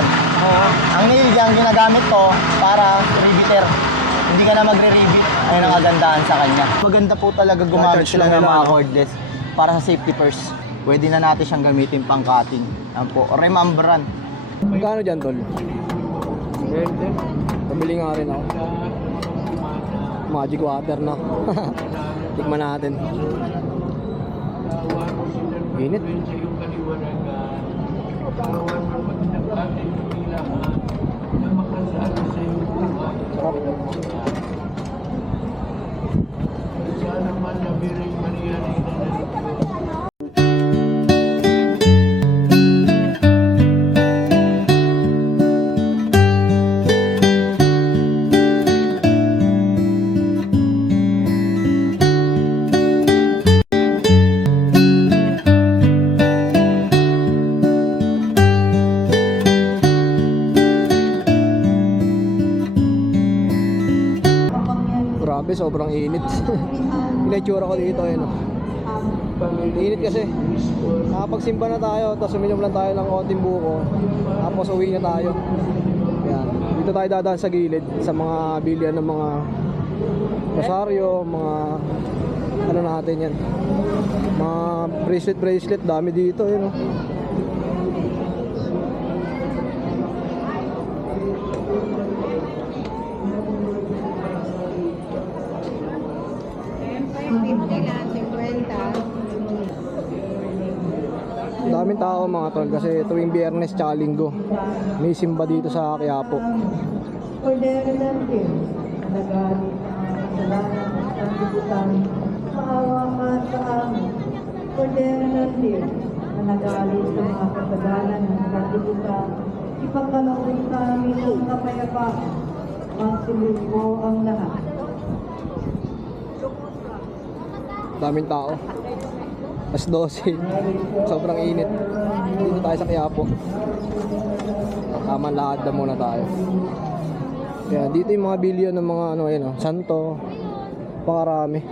yan. Oo. Ang nail gun, ginagamit ko para riveter. Hindi ka na magre-rivet. Ayun ang kagandahan sa kanya. Maganda po talaga gumamit Charge sila lang ng nila, mga no? cordless para sa safety first. Pwede na natin siyang gamitin pang cutting. Yan po, remembran. Magkano dyan, tol? Pabili nga rin ako. Magic water na. Tikman natin. Init. Sarap. Grabe, sobrang init. Pinitsura ko dito eh, no? Init kasi. Nakapagsimba na tayo, tapos uminom lang tayo ng konting buko. Tapos uwi na tayo. Yan. Dito tayo dadaan sa gilid sa mga bilihan ng mga rosaryo, mga ano natin yan. Mga bracelet, dami dito eh, no? Daming tao mga tol kasi tuwing Biyernes tsaka Linggo may simba dito sa Quiapo. Ordero ng Diyos, nagalit ang kasalanan at sanlibutan, maawa ka sa amin. Ordero ng Diyos, na nagalit sa mga kasalanan at sanlibutan, ipagkaloob sa amin ang kapayapaan, magsilid mo ang lahat. Daming tao. Mas 12. Sobrang init. Dito tayo sa Quiapo. Tama, lahat na muna tayo. Kaya dito yung mga bilyon ng mga ano ayun, santo. Pakarami.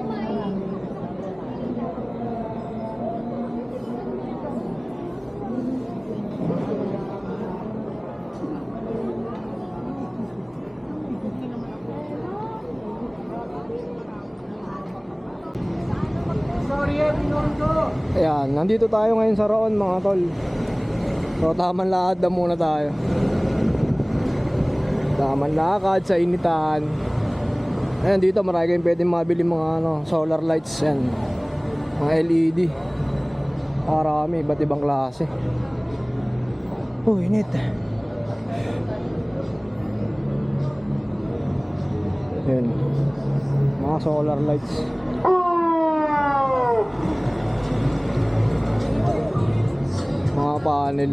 Ayan, nandito tayo ngayon sa Roon mga tol. So tamang lakad na muna tayo. Tamang lakad sa initan. Ayan, dito marami kayong pwedeng mabili mga solar lights yan. Mga LED. Marami, iba't ibang klase. Oh, init. Ayan, mga solar lights. Mga panel.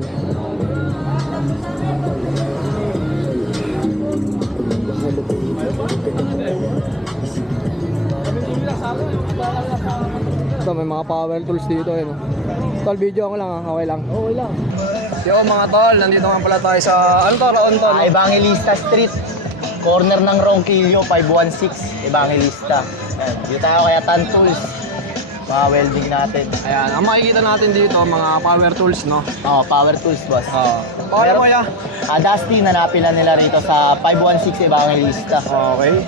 Ito, may mga power tools dito eh, no? Tol, video ko lang ha, okay lang. Okay lang. Yo mga tol, nandito nga pala tayo sa ano to, Roon to, no? Evangelista Street, corner ng Ronquillo, 516, Evangelista. Ayan, dito tayo kaya Tan Tools. Mga welding natin. Ayan, ang makikita natin dito, mga power tools, no? Oo, power tools, boss. Paano mo ya? Dusty, nanapin na nila rito sa 516 Evangelista. Okay.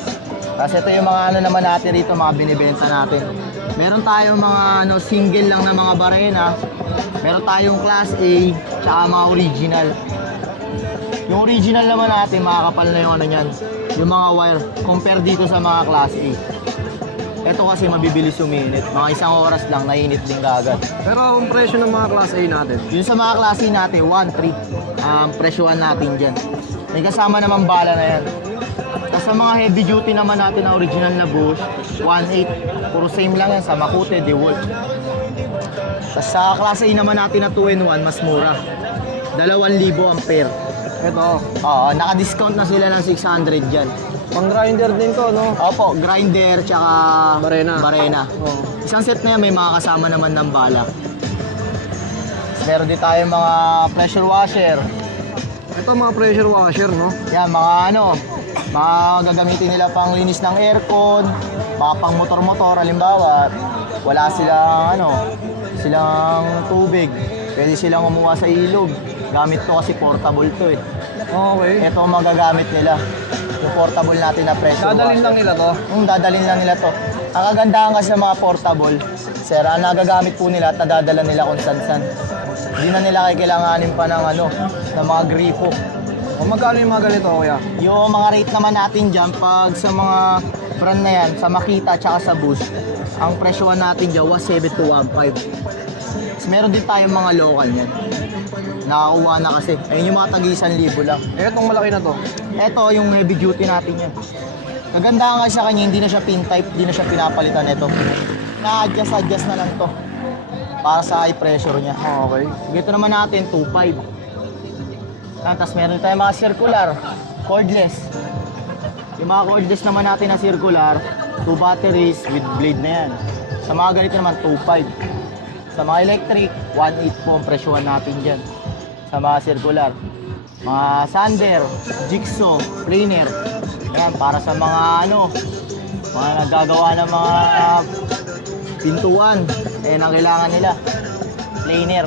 Kasi ito yung mga ano naman natin rito, mga binibenta natin. Meron tayong mga single lang na mga barena. Meron tayong class A, tsaka mga original. Yung original naman natin, makakapal na yung ano nyan, yung mga wire, compare dito sa mga class A. Ito kasi mabibilis uminit. Mga isang oras lang, nainit din kagad. Pero ang presyo ng mga class A natin? Yung sa mga klase natin, 1.3. Presyohan natin dyan. May kasama naman bala na yan. Tapos sa mga heavy duty naman natin na original na Bosch, 1.8. Puro same lang yan sa Makute, DeWalt. Tapos sa klase A naman natin na 2-in-1, mas mura. 2,000 ampere. Ito. Oo, naka-discount na sila ng 600 dyan. Pang grinder din to, no? Opo, grinder tsaka barena. Oh. Isang set na yan, may mga kasama naman ng bala. Meron din tayong mga pressure washer. Ito mga pressure washer, no? Yan, mga mga gagamitin nila pang linis ng aircon, mga pang motor-motor, halimbawa, wala silang tubig. Pwede silang kumuha sa ilog. Gamit to kasi portable to eh. Okay. Ito ang magagamit nila. Yung portable natin na pressure Dadalhin washer. lang nila to. Dadalhin lang nila to. Ang kagandahan kasi sa mga portable, sir, ang nagagamit po nila at nadadala nila kung san-san. Hindi na nila kailanganin pa ng ng mga gripo. O magkano yung mga ganito, kuya? Yung mga rate naman natin dyan, pag sa mga brand na yan, sa Makita at sa Boost, ang presyohan natin dyan was 7 to 1.5. Meron din tayong mga local yan. Nakakuha na kasi. Ayun yung mga tag-1,000 lang. Eh, itong malaki na to. Ito yung heavy duty natin yan. Kagandahan kasi sa kanya, hindi na siya pin type, hindi na siya pinapalitan nito. Na-adjust na lang to. Para sa high pressure niya. Okay. Dito naman natin, 2.5. Tapos meron tayong mga circular, cordless. Yung mga cordless naman natin na circular, 2 batteries with blade na yan. Sa mga ganito naman, 2.5. Sa mga electric, 1.8 po ang presyohan natin dyan. Sa mga circular, mga sander, jigsaw, planer. Yan, para sa mga mga naggagawa ng mga pintuan. Ayan ang kailangan nila. Planer.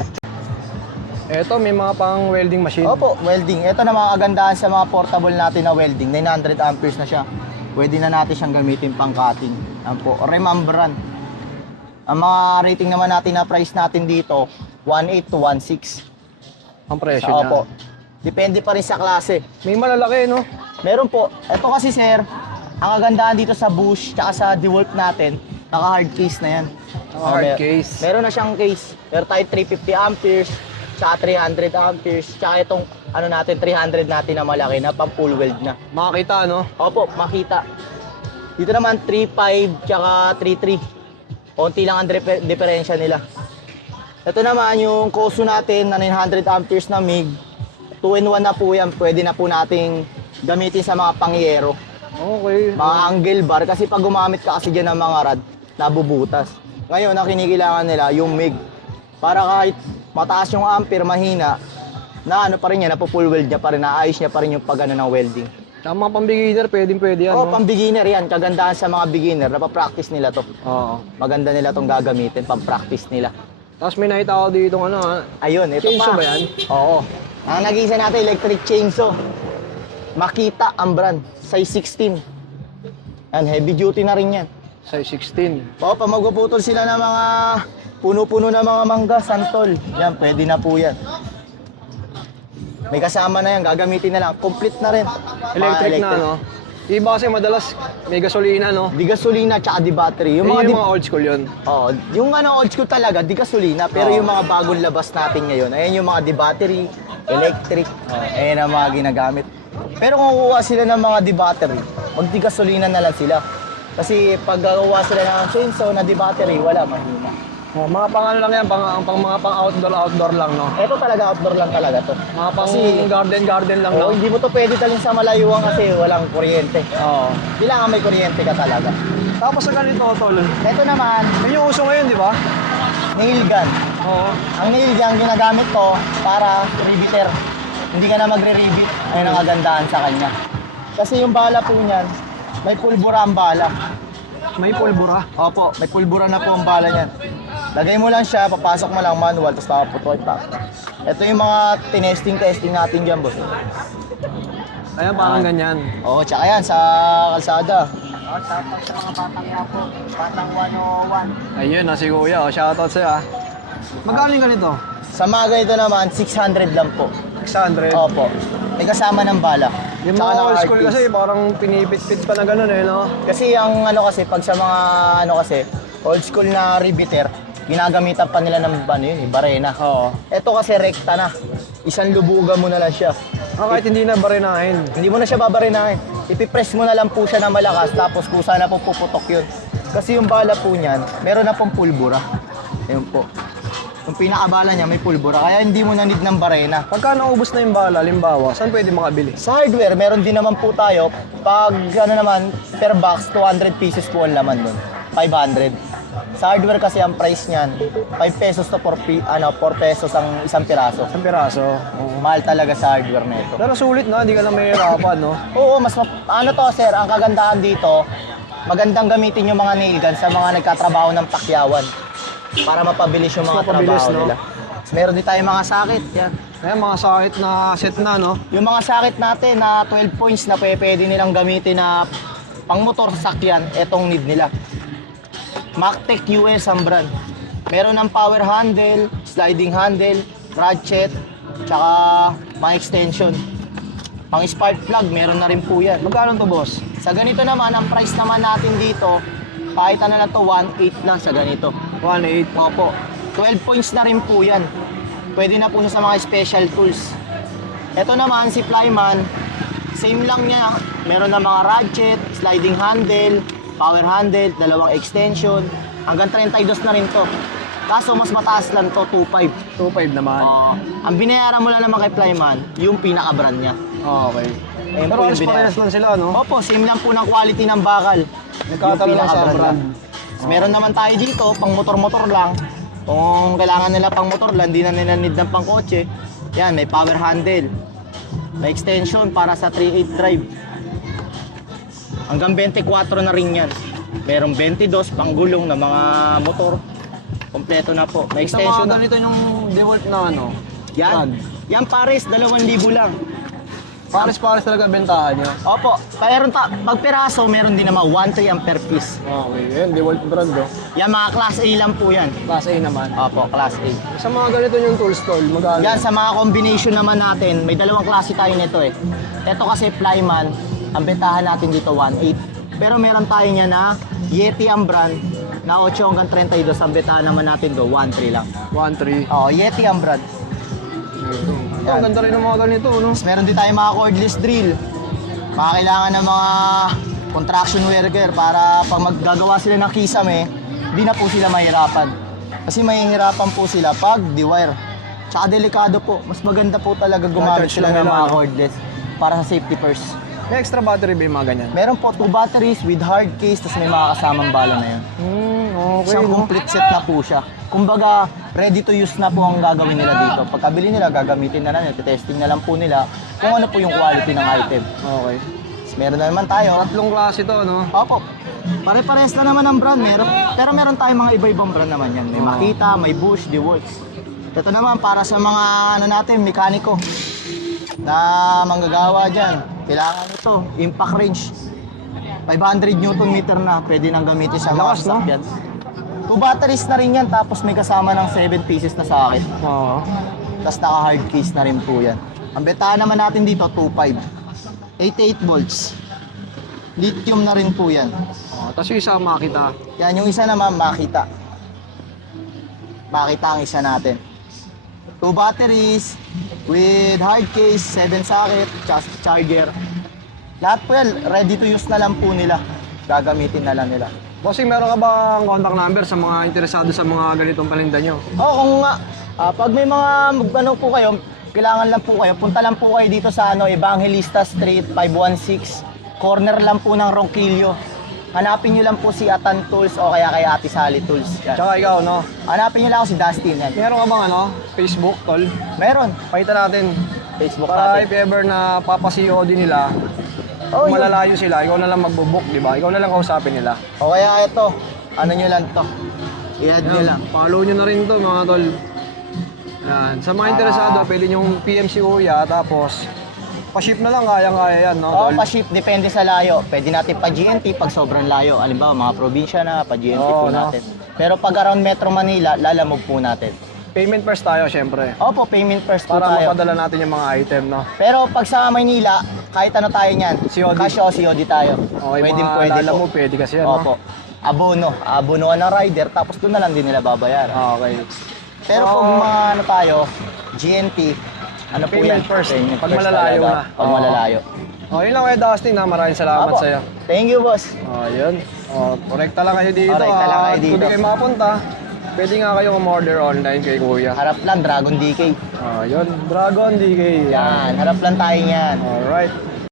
Ito, may mga pang welding machine. Opo, welding. Ito na mga kagandahan sa mga portable natin na welding. 900 amperes na siya. Pwede na natin siyang gamitin pang cutting. Yan po, remembran. Ang mga rating naman natin na price natin dito, 1.8 to 1.6. Ang presyo niya. Opo. Depende pa rin sa klase. May malalaki, no? Meron po. Ito kasi sir, ang kagandahan dito sa Bosch tsaka sa DeWalt natin, naka-hard case na yan. Hard case. Meron na siyang case. Meron tayo 350 amperes, tsaka 300 amperes, tsaka itong natin 300 natin na malaki na pang full weld na. Makakita, no? Opo, makita. Dito naman 3.5 tsaka 3.3. Konti lang ang diferensya nila. Ito naman yung Koso natin na 900 amperes na MIG. 2-in-1 na po yan. Pwede na po nating gamitin sa mga pangyero. Okay. Mga angle bar. Kasi pag gumamit ka kasi dyan ng mga rad, nabubutas. Ngayon, ang kinikilangan nila, yung MIG. Para kahit mataas yung ampere, mahina, na pa rin yan, napo-full weld niya pa rin, naayos niya pa rin yung pag ng welding. Tsaka mga pang-beginner, pwede yan, Oh, no? pang-beginner yan. Kagandahan sa mga beginner, napapractice nila to. Oo. Maganda nila tong gagamitin, pang-practice nila. Tapos may nakita ako dito, Ayun, ito Chainsaw pa. ba yan? Oo. Ang nag-iisa natin, electric chainsaw. Makita ang brand, size 16. Yan, heavy duty na rin yan. size 16. Oo, pag magpuputol sila ng mga puno-puno na mga mangga, santol. Yan, pwede na po yan. May kasama na yan, gagamitin na lang. Complete na rin. Electric na, no? Iba kasi madalas may gasolina, no? Di gasolina tsaka di battery. Yung mga old school yun. Oh, yung old school talaga, di gasolina, pero Oo. yung mga bagong labas natin ngayon, ayan yung mga di battery, electric, ayan ang mga ginagamit. Pero kung kukuha sila ng mga di battery, mag di gasolina na lang sila. Kasi pag gagawa sila ng chainsaw na di battery, wala, mahina. Oh, mga pang lang yan, mga pang outdoor lang, no? Ito talaga outdoor lang talaga to. Mga pang Kasi- garden lang, Oh, no? hindi mo to pwede dalhin sa malayuan kasi walang kuryente. Oo. Kailangan may kuryente ka talaga. Tapos sa ganito, tol. Ito naman, Yan yung uso ngayon, di ba? nail gun. Oo. Ang nail gun, ginagamit ko para riveter. Hindi ka na magre-rivet. Ayun ang kagandahan sa kanya. Kasi yung bala po niyan, may pulbura ang bala. May pulbura. Opo, may pulbura na po ang bala niyan. Lagay mo lang siya, papasok mo lang manual, tapos papaputoy pa. Ito yung mga testing natin dyan, boss. Ayan, parang ganyan. Oo, tsaka yan, sa kalsada. Tapos sa mga batang nga po, batang 101. Ayun, si Kuya. Oh, shoutout sa'yo, ah. Magkano yung ganito? Sa mga ganito naman, 600 lang po. 600. Opo. May kasama ng bala. Yung Tsaka mga old naka-hard school case. kasi parang pinipit-pit pa na gano'n, eh, no? Kasi ang kasi, pag sa mga kasi, old school na riveter, ginagamitan pa nila ng barena. Oo. Ito kasi rekta na. Isang lubugan mo na lang siya. Kahit hindi na barinahin. Hindi mo na siya babarinahin. Ipipress mo na lang po siya ng malakas, tapos kusa na po puputok yun. Kasi yung bala po niyan, meron na pong pulbura. Ayun po. Yung pinakabala niya may pulbura, kaya hindi mo na need ng barena. Pagka naubos na yung bala, limbawa, saan pwede makabili? Sa hardware, meron din naman po tayo. Pag naman, per box, 200 pieces po ang laman nun. 500. Sa hardware kasi ang price niyan, 5 pesos to 4 pesos ang isang piraso. Isang piraso. Mahal talaga sa hardware nito. Pero sulit na, hindi ka na mahirapan, no? Oo, to sir, ang kagandahan dito, magandang gamitin yung mga nail gun sa mga nagkatrabaho ng pakyawan para mapabilis yung mga Mas mapabilis, trabaho no? nila. Meron din tayong mga sakit, yan. Ayan, mga sakit na set na, no? Yung mga sakit natin na 12 points na pwede nilang gamitin na pang motor sasakyan, etong need nila. Mactech US ang brand. Meron ng power handle, sliding handle, ratchet, tsaka pang extension. Pang spark plug, meron na rin po yan. Magkano to, boss? Sa ganito naman, ang price naman natin dito, kahit ano na to, 1.8 lang sa ganito. 1.8. Opo. 12 points na rin po yan. Pwede na po siya sa mga special tools. Ito naman, si Flyman, same lang niya. Meron na mga ratchet, sliding handle, power handle, dalawang extension. Hanggang 32 na rin to. Kaso mas mataas lang to, 2.5. 2.5 naman. Ang binayaran mo lang naman kay Flyman, yung pinaka-brand niya. Okay. Ayun Pero po yung halos binayaran. parehas lang sila, no? Opo, same lang po ng quality ng bakal. Nagkatalo lang sa brand. Meron naman tayo dito, pang motor-motor lang. Kung kailangan nila pang motor lang, hindi na nila need ng pang kotse. Yan, may power handle. May extension para sa 3.8 drive. Hanggang 24 na rin yan. Merong 22 pang gulong na mga motor. Kompleto na po. May Sa extension mga na. ganito yung DeWalt na ano? Yan. Yan pares, 2,000 lang. Pares-pares talaga ang bentahan niya. Opo, meron pag piraso, meron din naman 1.3 ang per piece. Okay, yan, DeWalt brand, no? Yan, mga class A lang po yan. Class A naman. Opo, class A. Sa mga ganito yung tools tol, magkano? Yan, sa mga combination naman natin, may dalawang klase tayo nito eh. Ito kasi Flyman, ang bentahan natin dito 1.8. Pero meron tayo niya na Yeti ang brand, na 8 hanggang 32. Ang bentahan naman natin do 1.3 lang. 1.3. Oo, Yeti ang brand. Ito, ang ganda rin ng mga ganito, no? Tapos meron din tayo mga cordless drill. Mga kailangan ng mga contraction worker para pag maggagawa sila ng kisame, hindi na po sila mahirapan. Kasi mahihirapan po sila pag de-wire. Tsaka delikado po. Mas maganda po talaga gumamit Charge sila lang ng nila, mga no? cordless para sa safety first. May extra battery ba yung mga ganyan? Meron po 2 batteries with hard case, tapos may mga kasamang bala na yun. Okay, Isang no? complete set na po siya. Kumbaga, ready to use na po ang gagawin nila dito. Pagkabili nila, gagamitin na lang, testing na lang po nila kung ano po yung quality ng item. Okay. Tapos meron na naman tayo. Tatlong klase to, no? Opo. Pare-pares na naman ang brand. Pero meron tayong mga iba-ibang brand naman yan. May Makita, may Bush, DeWalt. Ito naman para sa mga ano natin, mekaniko na manggagawa dyan. Kailangan ito, impact range. 500 Newton meter na, pwede nang gamitin sa mga Lakas, no? sasakyan. 2 batteries na rin yan, tapos may kasama ng 7 pieces na socket. Oo. Tapos naka-hard case na rin po yan. Ang bentahan naman natin dito, 2.5. 88 volts. Lithium na rin po yan. Tapos yung isa makita. Yan, yung isa naman, Makita. Makita ang isa natin. 2 batteries with hard case, 7 socket, charger. Lahat po yan, ready to use na lang po nila. Gagamitin na lang nila. Bossing, meron ka bang contact number sa mga interesado sa mga ganitong paninda nyo? Oo, kung nga, pag may mga ano po kayo, kailangan lang po kayo, punta lang po kayo dito sa Evangelista Street 516, corner lang po ng Ronquillo. Hanapin nyo lang po si Atan Tools o kaya kay Ate Sally Tools. Yan. Tsaka ikaw, no? Hanapin nyo lang ako si Dustin. Yan. Meron ka bang ano? Facebook, tol? Meron. Pakita natin. Facebook Para natin. if ever na papasi-COD nila, Oh, kung yun. malalayo sila, ikaw na lang magbo-book, di ba? Ikaw na lang kausapin nila. O kaya ito, ano nyo lang to. I-add nyo lang. Follow nyo na rin to, mga tol. Yan. Sa mga interesado, pwede nyong PM si Kuya, tapos pa-ship na lang, kaya-kaya yan, no, Oo, tol? pa-ship, depende sa layo. Pwede natin pa-GNT pag sobrang layo. Halimbawa, mga probinsya na, pa-GNT Oo, po no? natin. Pero pag around Metro Manila, lalamog po natin. Payment first tayo, syempre. Opo, payment first po Para tayo. mapadala natin yung mga item, no? Pero pag sa Maynila, kahit ano tayo niyan, COD. cash o COD tayo. Okay, Pwede mga pwede lala po. mo, pwede kasi yan, no? Opo. Abonoan ng rider, tapos doon na lang din nila babayaran. Okay. Pero So, kung mga ano tayo, GNT, ano po Payment yan? first. Payment Pag first malalayo talaga. na. Pag Oo. malalayo. Oh, yun lang kay Dustin, ha? Maraming salamat Opo. sa'yo. Thank you, boss. Oh, yun. Oh, korekta lang kayo dito. Korekta lang kayo At dito. Kung di kayo mapunta, pwede nga kayo umorder online kay Kuya. Harap lang, Dragon DK. Oh, yun. Dragon DK. Yan, harap lang tayo niyan. Alright.